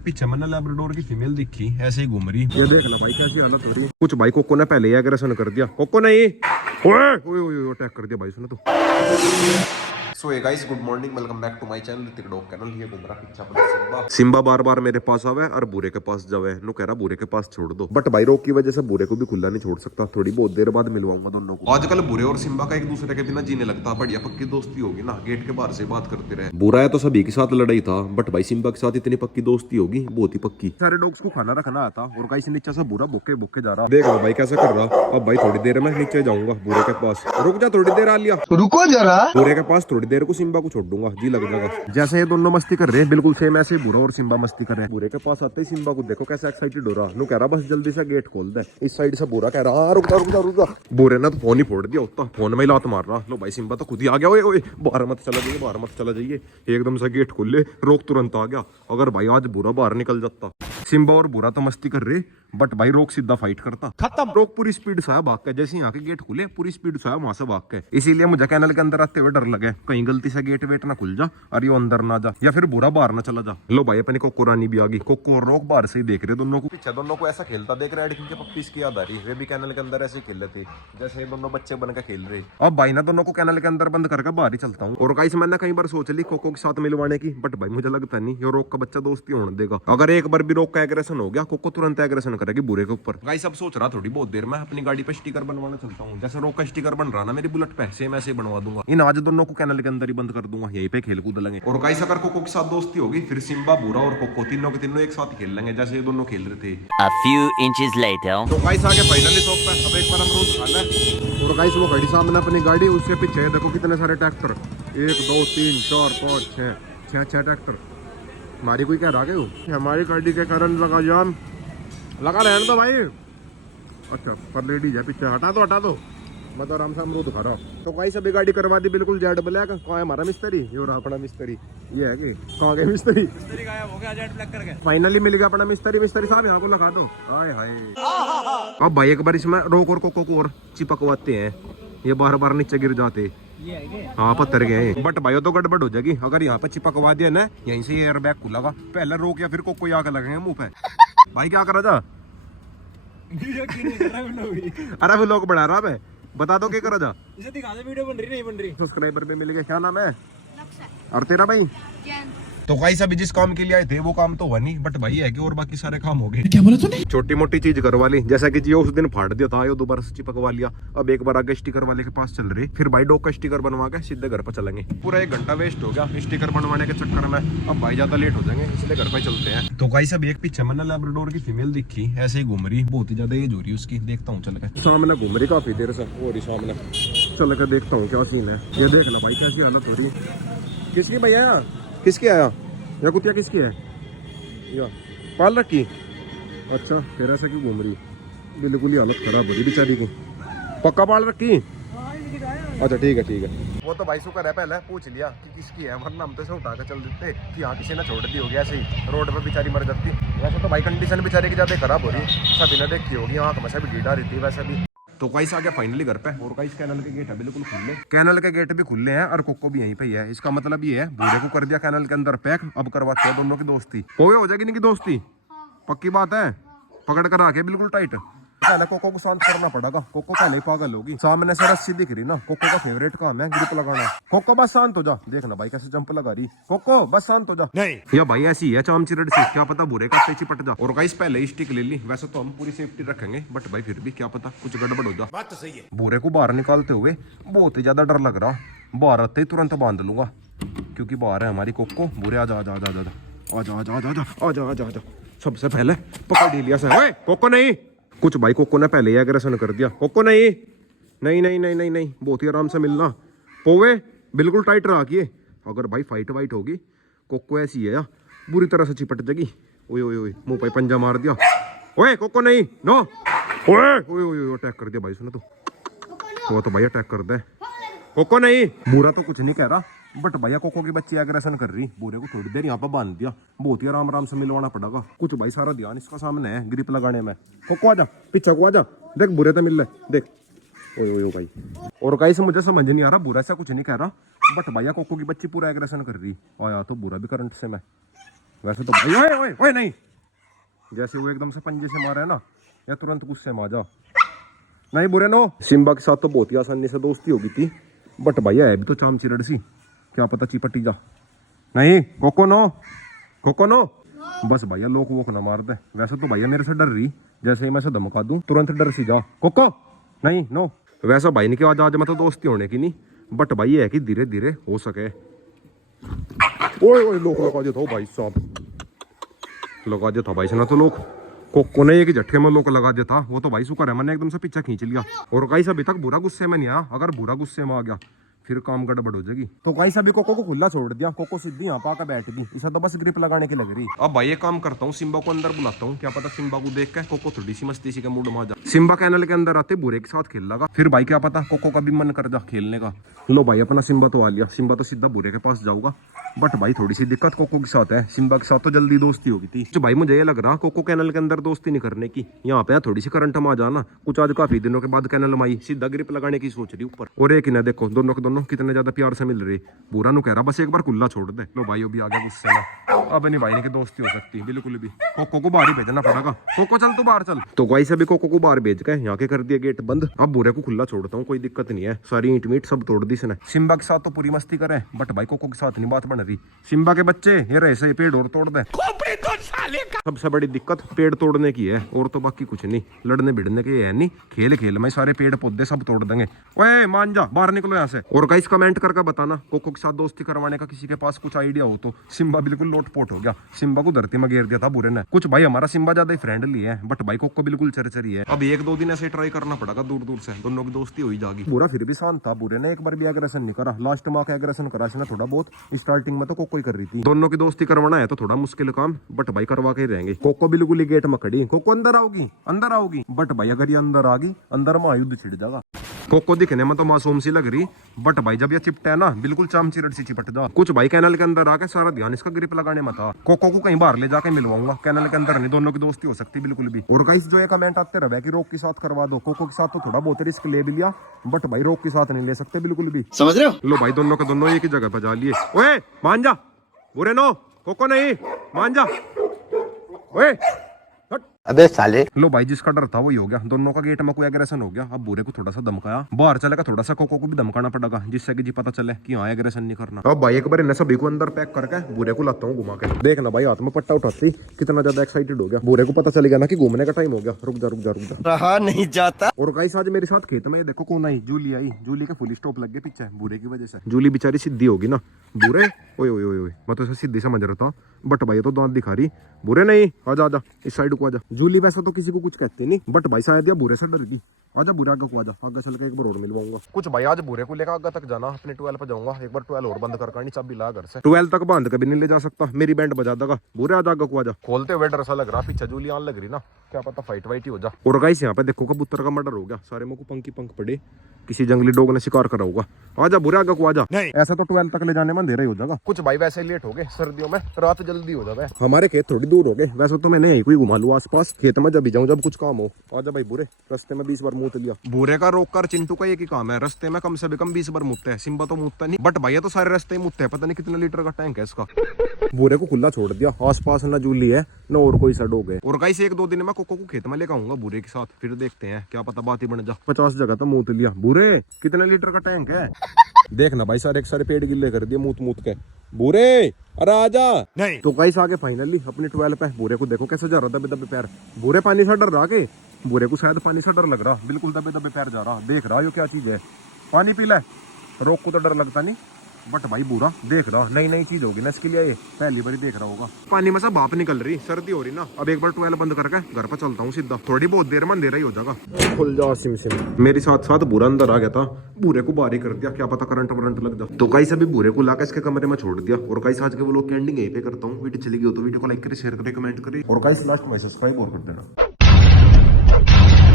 पीछे मैंने लैब्राडोर की फीमेल दिखी, ऐसे ही घूम रही। ये देख ला भाई कैसी हालत हो रही है। कुछ भाई कोको ने पहले ही एग्रेशन कर दिया। कोको नहीं, ओए ओए ओए अटैक कर दिया भाई सुनो तो। So hey guys, good morning, welcome back to my channel Hrithik dog kennel. ये घूम रहा पीछा पर सिम्बा बार बार मेरे पास आवे और बूरे के पास जावे। नु कह रहा बूरे के पास छोड़ दो, बट भाई रोक की वजह से बूरे को भी खुला नहीं छोड़ सकता। थोड़ी बहुत देर बाद मिलवाऊंगा दोनों को। आजकल बूरे और सिम्बा का एक दूसरे के बिना जीने लगता। बढ़िया पक्की दोस्ती होगी ना, गेट के बाहर से बात करते रहे। बुरा है तो सभी के साथ लड़ाई था, बट भाई सिम्बा के साथ इतनी पक्की दोस्ती होगी, बहुत ही पक्की। सारे डॉग्स को खाना रखना आता और गाइस नीचे से बुरा भूखे भूखे जा रहा। देख लो भाई कैसा कर रहा। अब भाई थोड़ी देर में नीचे जाऊंगा बूरे के पास। रुक जा थोड़ी देर, आ लिया रुको जरा। बूरे के पास थोड़ी देर को सिम्बा को छोड़ दूंगा, जी लग जाएगा। जैसे ये दोनों मस्ती कर रहे हैं बिल्कुल सेम ऐसे ही बुरा और सिम्बा मस्ती कर रहे हैं। बुरे के पास आते ही सिम्बा को देखो कैसे एक्साइटेड हो रहा। नु कह रहा बस जल्दी से गेट खोल दे। इस साइड से बुरा कह रहा रुक जा रुक जा रुक जा। बुरे ने तो फोन ही फोड़ दिया, उतना फोन में ही लात मार रहा। लो भाई सिम्बा तो खुद ही आ गया। ओए ओए बाहर मत चला जाइए, बाहर मत चला जाइए। एकदम से गेट खोल ले, रोक तुरंत आ गया। अगर भाई आज बुरा बाहर निकल जाता। सिम्बा और बुरा तो मस्ती कर रहे, बट भाई रोक सीधा फाइट करता। खत्म। रोक पूरी स्पीड से भाग के, जैसे यहाँ के गेट खुले पूरी स्पीड से वहां से भाग के। इसीलिए मुझे कैनल के अंदर आते हुए डर लगे कहीं गलती से गेट वेट ना खुल जा और ये अंदर ना जा, या फिर बुरा बाहर ना चला जा। लो भाई अपनी कोको रानी भी आ गई। कोको और रोक बाहर से ही देख रहे दोनों को। पीछे दोनों को ऐसा खेलता देख रहे हैं, पप्पीज की याद आ रही। वे भी कैनल के अंदर ऐसे खेल रहे थे जैसे दोनों बच्चे बन के खेल रहे। अब भाई ना दोनों को कैनल के अंदर बंद करके बाहर ही चलता हूँ। और गाइस मैंने कई बार सोच ली कोको के साथ मिलवाने की, बट भाई मुझे लगता नहीं ये रोक का बच्चा दोस्ती होने देगा। अगर एक बार भी रोक का एग्रेशन हो गया, कोको तुरंत एग्रेशन करेगी बुरे के ऊपर। गाइस अब सोच रहा थोड़ी बहुत देर में अपनी गाड़ी पे स्टिकर बनवाना चलता हूँ। जैसे रोक का स्टिकर बन रहा ना मेरी बुलेट पे, सेम ऐसे बनवा दूंगा। इन आज दोनों को कैनल के अंदर ही बंद कर दूंगा, यहीं पे खेल कूद लेंगे। और गाइस अगर कोको के साथ दोस्ती होगी फिर सिम्बा बुरा और कोको तीनों के तीनों एक साथ खेल लेंगे जैसे ये दोनों खेल रहे थे। A few inches later. तो गाइस आगे फाइनली शॉप पे अब एक बार हम रोज खा ले। और गाइस वो खड़ी सामने अपनी गाड़ी, उसके पीछे देखो कितने सारे ट्रैक्टर। 1 2 3 4 5 6 ट्रैक्टर। हमारी कोई क्या रहा है? हमारी गाड़ी के कारण लगा जाम, लगा रहने दो भाई। अच्छा पर लेडीज है पीछे, हटा दो मैं तो आराम से अमरूद खा रहा हूँ। तो गाइस अभी गाड़ी करवा दी बिल्कुल जेड ब्लैक। कहाँ है हमारा मिस्त्री? ये रहा अपना मिस्त्री। ये है कि कहाँ गए मिस्त्री? गायब हो गया जेड ब्लैक करके। फाइनली मिल गया अपना मिस्त्री। मिस्त्री साहब यहाँ को लगा दो। हाय हाय। अब भाई एक बार इसमें रोक और कोको को और चिपकवाते हैं, ये बार बार नीचे गिर जाते। हाँ पत्थर गए, बट भाई तो गड़बड़ हो जाएगी अगर यहाँ पे चिपकवा दिया ना। यहीं से एयर बैग खुलेगा, पहले रोक या फिर कोको आके लगेंगे मुंह पे। भाई क्या करा जा? अरे वो लोग बढ़ा रहा है, बता दो क्या करा जा। इसे दिखा दे वीडियो बन रही नहीं बन रही। सब्सक्राइबर पे मिल गया। क्या नाम है? और तेरा भाई? तो गाइस अभी जिस काम के लिए आए थे वो काम तो हुआ नहीं, बट भाई है कि और बाकी सारे काम हो गए। क्या बोला तूने? छोटी मोटी चीज करवा ली, जैसा कि जियो उस दिन फाड़ दिया था, यो दोबारा से चिपकवा लिया। अब एक बार आगे स्टिकर वाले के पास चल रही, फिर भाई डॉग का स्टिकर बनवा के सीधे घर पर चलेंगे। पूरा 1 घंटा वेस्ट हो गया स्टिकर बनवाने के चक्कर में। अब भाई ज्यादा लेट हो जाएंगे इसलिए घर पर चलते हैं। तो गाइस अब एक पीछे मैंने लैब्राडोर की फीमेल दिखी, ऐसे ही घूम रही, बहुत ही ज्यादा एज हो रही उसकी। देखता हूँ चल के, सामने घूम रही काफी देर से और ही सामने चल के देखता हूँ क्या सीन है। ये देख ला भाई कैसी हालत हो रही है। किसकी भैया? किसकी आया? या कुतिया किसकी है? या पाल रखी? अच्छा फिर ऐसा क्यों घूम रही? बिल्कुल ही हालत खराब हो रही बेचारी की। पक्का पाल रखी? अच्छा ठीक है। वो तो भाई शुक्र है पहले पूछ लिया कि किसकी है, वरना हम तो से उठा कर चल देते कि हाँ किसी ने छोड़ दी होगी ऐसे ही रोड पे, बेचारी मर जाती। वैसे तो भाई कंडीशन बेचारी की ज्यादा खराब हो रही, सभी ने देखी होगी, आँख में से भी ढीला रहती है वैसे भी। तो गाइस आ गया फाइनली घर पे। और गाइस कैनल के गेट है बिल्कुल खुले, कैनल के गेट भी खुले हैं और कोको भी यहीं पे ही है। इसका मतलब ये है बूढ़े को कर दिया कैनल के अंदर पैक। अब करवाते हैं दोनों की दोस्ती। हो जाएगी इनकी दोस्ती, पक्की बात है। पकड़ कर आके बिल्कुल टाइट। पहले कोको को शांत करना पड़ेगा, कोको पहले ही पागल होगी। सामने से रस्सी दिख रही ना, कोको का फेवरेट काम है ग्रिप लगाना। कोको बस शांत हो जा, देखना भाई कैसे जंप लगा रही। कोको बस शांत हो जा। नहीं या भाई ऐसी है चाम चिरड़ से, क्या पता बुरे का चिपट जा। और गाइस पहले ही स्टिक ले ली, वैसे तो हम पूरी सेफ्टी रखेंगे, बट भाई फिर भी क्या पता कुछ गड़बड़ हो जा। बात तो सही है। बुरे को बाहर निकालते हुए बहुत ही ज्यादा डर लग रहा। बाहर आते ही तुरंत बांध लूंगा क्योंकि बाहर है हमारी कोको। बुरे आ जा। सबसे पहले पकड़ ही लिया सर। कोको नहीं, कुछ भाई कोको ने पहले ही एग्रेशन कर दिया। कोको नहीं, बहुत ही आराम से मिलना। पोवे बिल्कुल टाइट रहा कि अगर भाई फाइट वाइट होगी कोको ऐसी है बुरी तरह से चिपट जाएगी। ओए मुंह पे पंजा मार दिया। ओए कोको नहीं, नो। ओए अटैक कर दिया भाई सुनो तो भाई अटैक कर दे। कोको नहीं, बुरा तो कुछ नहीं कह रहा, बट भैया कोको की बच्ची एग्रेशन कर रही। बुरे को थोड़ी देर यहाँ पर बांध दिया, बहुत ही आराम से मिलवाना पड़ेगा। कुछ भाई सारा ध्यान इसका सामने है ग्रिप लगाने में। कोको आजा, पीछे को आजा, देख बुरे तो मिल रहे देख। ओ भाई और गाइस मुझे समझ नहीं आ रहा, बुरा सा कुछ नहीं कह रहा, बट भैया कोको की बच्ची पूरा एग्रेशन कर रही। आया तो बुरा भी करंट से मैं वैसे तो भाई ओए ओए ओए नहीं, जैसे वो एकदम से पंजे से मारा है ना, या तुरंत गुस्से में आ जाओ। नहीं बुरे नो, सिम्बा के साथ तो बहुत ही आसानी से दोस्ती होगी थी, बट भैया है भी तो चाम चिरड़ सी, क्या पता चिपटी जा। नहीं कोको नो, कोको नो, बस भैया लोक वोक ना मार दे। वैसे तो भैया मेरे से डर रही, जैसे ही मैं से धमका दूं तुरंत डर सी जा। कोको नहीं नो, वैसा भाई ने के आज मतलब दोस्ती होने की नहीं, बट भाई है कि धीरे धीरे हो सके। ओए ओए लोग लगा देता भाई साहब, लगा देता भाई से ना तो लोग कोको ने एक झटके में लोग लगा दिया था। वो तो भाई शुक्र है मैंने एकदम से पीछा खींच लिया। और गाइस अभी तक बुरा गुस्से में नहीं आया, अगर बुरा गुस्से में आ गया फिर काम गड़बड़ हो जाएगी। तो गाइस अभी कोको को खुला छोड़ दिया, कोको सीधी यहाँ पाकर बैठ गई, इसे तो बस ग्रिप लगाने की लग रही। अब भाई ये काम करता हूँ, सिम्बा को अंदर बुलाता हूँ, क्या पता सिम्बा को देख के कोको थोड़ी सी मस्ती सी के मूड में आ जा। सिम्बा कैनल के अंदर आते बुरे के साथ खेल लगा, फिर भाई क्या पता कोको का भी मन कर जा खेलने का। लो भाई अपना सिम्बा तो आ लिया, सिम्बा तो सीधा बुरे के पास जाऊंगा, बट भाई थोड़ी सी दिक्कत कोको के साथ है। सिम्बा के साथ तो जल्दी दोस्ती होगी थी, जो भाई मुझे ये लग रहा कोको कैनल के अंदर दोस्ती नहीं करने की, यहाँ पे थोड़ी सी करंट में आ जाना। कुछ आज काफी दिनों के बाद कैनल में आई, सीधा ग्रिप लगाने की सोच रही ऊपर। और एक ना देखो दोनों के दोनों कितने ज्यादा प्यार से मिल रहे। बुरा नु कह रहा बस एक बार खुला छोड़ दे। लो भाई अभी आ गया गुस्से में, अब नहीं भाई ने की दोस्ती हो सकती बिल्कुल भी। कोको को बाहर ही भेजना पड़ेगा, कोको चल तू बाहर चल। तो गाइस अभी कोको को बाहर भेज के यहाँ के कर दिया गेट बंद। अब बुरे को खुला छोड़ता हूँ, कोई दिक्कत नहीं है, सारी ईंट मीट सब तोड़ दी इसने। सिम्बा के साथ तो पूरी मस्ती करे, बट भाई कोको के साथ नहीं बात बन रही। सिम्बा के बच्चे ये रहे से पेड़ और तोड़ दे। सबसे बड़ी दिक्कत पेड़ तोड़ने की है, और तो बाकी कुछ नहीं, लड़ने भिड़ने के है नहीं। खेल खेल में सारे पेड़ पौधे सब तोड़ देंगे। ओए मान जा, बाहर निकलो यहाँ से। और गाइस कमेंट करके बताना कोको के साथ दोस्ती करवाने का किसी के पास कुछ आइडिया हो तो। सिम्बा बिल्कुल लोटपोट हो गया, सिम्बा को धरती में घेर दिया था बुरे ने। कुछ भाई हमारा सिम्बा ज्यादा ही फ्रेंडली है, बट भाई कोको बिल्कुल चरचरी है। अब एक दो दिन ऐसे ट्राई करना पड़ेगा, दूर दूर से दोनों की दोस्ती हो ही जाएगी। बुरा फिर भी शांत था, बुरे ने एक बार भी एग्रेशन नहीं करा। लास्ट में आके एग्रेशन करा इसने थोड़ा बहुत, स्टार्टिंग में तो कोको ही कर रही थी। दोनों की दोस्ती करवाना है तो थोड़ा मुश्किल काम, बट भाई करवा के रहेंगे। कोको बिल्कुल ही गेट में खड़ी, कोको अंदर आओगी, बट भाई अगर ये अंदर आ गई अंदर में युद्ध छिड़ जाएगा। कोको दिखने में तो मासूम सी लग रही, बट भाई जब ये चिपटा है ना बिल्कुल चामचिरट सी चिपट जा। कुछ भाई कैनल के अंदर आके सारा ध्यान इसका ग्रिप लगाने में था। कोको को कहीं बाहर ले जाके मिलवाऊंगा, कैनल के अंदर नहीं, दोनों की दोस्ती हो सकती बिल्कुल भी। और गाइस जो ये कमेंट आते रहे कि रोक के साथ करवा दो, कोको के साथ तो थोड़ा बहुत रिस्क ले भी लिया, बट भाई रोक के साथ नहीं ले सकते बिल्कुल भी, समझ रहे हो। लो भाई दोनों के दोनों एक ही जगह पर जा लिए। ओए मान जा बुरे नो, कोको नहीं मान जा। ओए अबे साले। लो भाई जिसका डर था वही हो गया, दोनों का गेट में कोई एग्रेशन हो गया। अब बुरे को थोड़ा सा धमकाया, बाहर चलेगा थोड़ा सा कोको को भी धमकाना पड़ेगा, जिससे कि जी पता चले कि हाँ एग्रेशन नहीं करना। अब भाई एक बार इन्हें सभी को अंदर पैक करके बुरे को लाता हूँ घुमा के। देखना भाई हाथ में पट्टा उठाती कितना ज्यादा एक्साइटेड हो गया। बुरे को पता चलेगा ना कि घूमने का टाइम हो गया, रुक जा रहा नहीं जाता। और गाइस आज मेरे साथ खेत में देखो कौन आई, जूली आई। जूली का फुल स्टॉप लग गया पीछे बुरे की वजह से। जूली बेचारी सीधी होगी ना, बुरे ओए ओए ओए मैं तो सीधी समझ रहा था, बट भाई तो दांत दिखा रही। बुरे नहीं आजा इस साइड को आजा। जूली वैसे तो किसी को कुछ कहते नहीं, बट भाई शायद या बुरे से डर गई। आजा बुरे आगे को आजा, आगे चल के एक बार और मिलवाऊंगा। कुछ भाई आज बुरे को लेकर आगे तक जाना, अपने 12 पे जाऊंगा, एक बार 12 और बंद करनी, चाबी ला घर से। 12 तक बांध कभी नहीं ले जा सकता, मेरी बैंड बजा देगा। बुरे आजा आगे को आजा। खोलते हुए डर सा लग रहा, पीछे जूली आन लग रही ना, क्या पता फाइट वाइट ही हो जा। और गाइस यहाँ पे देखो कबूतर का मर्डर हो गया, सारे मुंह को पंख पड़े, किसी जंगली डॉग ने शिकार करा होगा। आजा बुरे आगे को आजा। ऐसा तो 12 तक ले जाने में अंधेरा ही हो जाएगा। कुछ भाई वैसे लेट हो गए, सर्दियों में रात जल्दी हो जाता है। हमारे खेत थोड़ी दूर हो गए, वैसे तो मैंने यही कोई घुमा लूं आसपास, खेत में जब भी जाऊं जब कुछ काम हो। आजा भाई बुरे, रास्ते में 20 बार मुँह लिया। बुरे का रोक कर चिंटू का एक ही काम है, रास्ते में कम से कम 20 बार मुँहते है। सिम्बा तो मुँहता नहीं, बट भाई तो सारे रास्ते ही मुँहते है, पता नहीं कितने लीटर का टैंक है इसका। बुरे को खुला छोड़ दिया, आसपास न जूली है न और कोई सा डॉग है। और गाइस एक दो दिन में कोको को खेत में लेकर आऊंगा बुरे के साथ, फिर देखते हैं क्या पता बात ही बन जा। 50 जगह तो मुँह लिया। बुरे कितने लीटर का टैंक है देखना भाई, सारे पेड़ गिल्ले कर दिए मुँह के। बुरे अरे आजा नहीं। तो गाइस आगे फाइनली अपनी 12 पे। बुरे को देखो कैसे जा रहा दबे पैर। बुरे पानी से डर रहा के, बुरे को शायद पानी से डर लग रहा, बिल्कुल दबे पैर जा रहा। देख रहा यो क्या चीज है, पानी पी ले। रोक को तो डर लगता नहीं, बट भाई बुरा देख रहा नई चीज होगी ना इसके लिए, ये पहली बार देख रहा होगा। पानी में से भाप निकल रही, सर्दी हो रही ना। अब एक बार 12 बंद करके घर पर चलता हूँ सीधा, थोड़ी बहुत देर में अंधेरा ही हो जाएगा। खुल जा सिम मेरे साथ बुरा अंदर आ गया था, बुरे को बाहर ही कर दिया, क्या पता करंट लग जा। तो गाइस अभी बुरे को लाकर इसके कमरे में छोड़ दिया। और गाइस आज के व्लॉग की एंडिंग यहीं पे करता हूँ। वीडियो चली गई हो तो वीडियो को लाइक करें, शेयर करें, कमेंट करें, और गाइस लास्ट में सब्सक्राइब और कर देना।